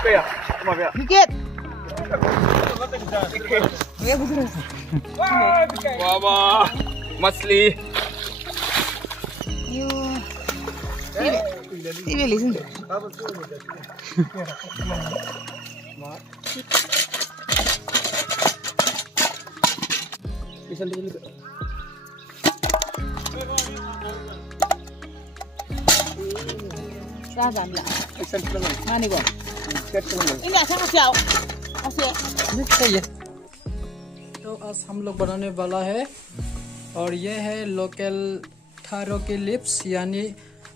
Dikit. Wah, मछली। Ini listen. Mana gua? Ini asal masih. तो आज हम लोग बनाने वाला है और ये है लोकल थारो के लिप्स यानी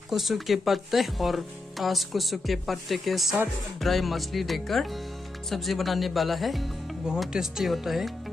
कुसु के पत्ते। और आज कुसु के पत्ते के साथ ड्राई मछली देकर सब्जी बनाने वाला है। बहुत टेस्टी होता है।